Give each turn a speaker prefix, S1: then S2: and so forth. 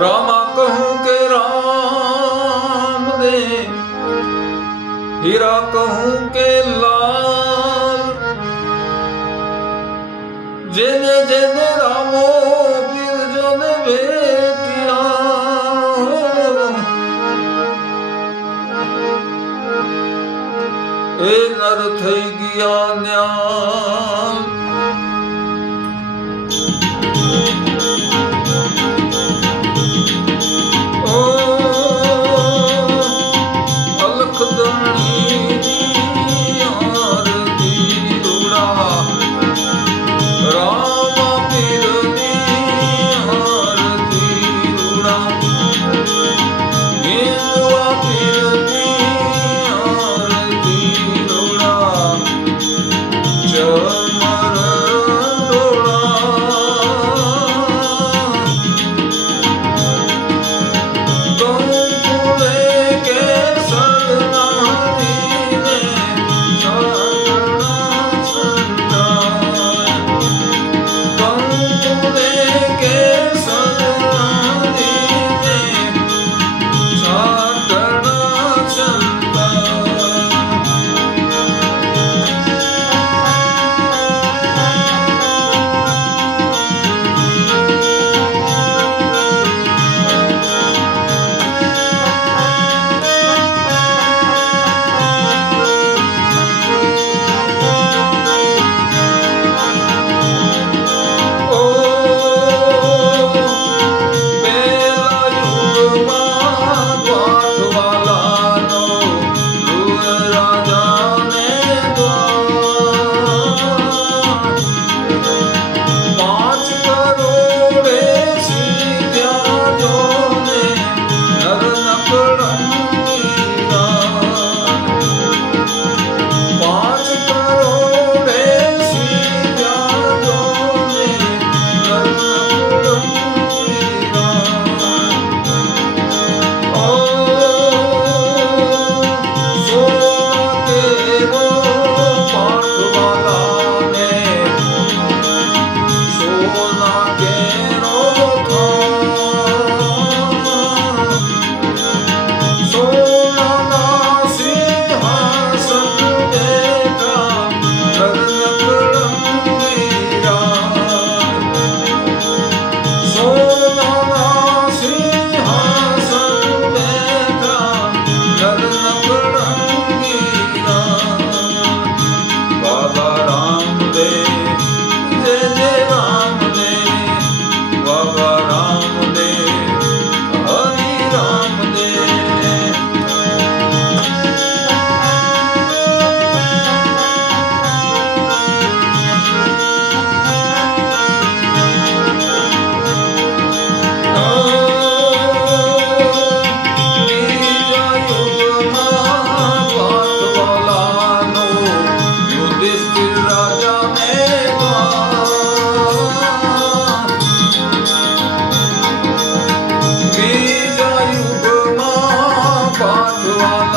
S1: રામા કહું કે રામ દે હીરા કહું કે લાલ. જેને જેને રામો પીરજો ને ભેટિયા એ નર થઈ ગયા ન્યા 건너와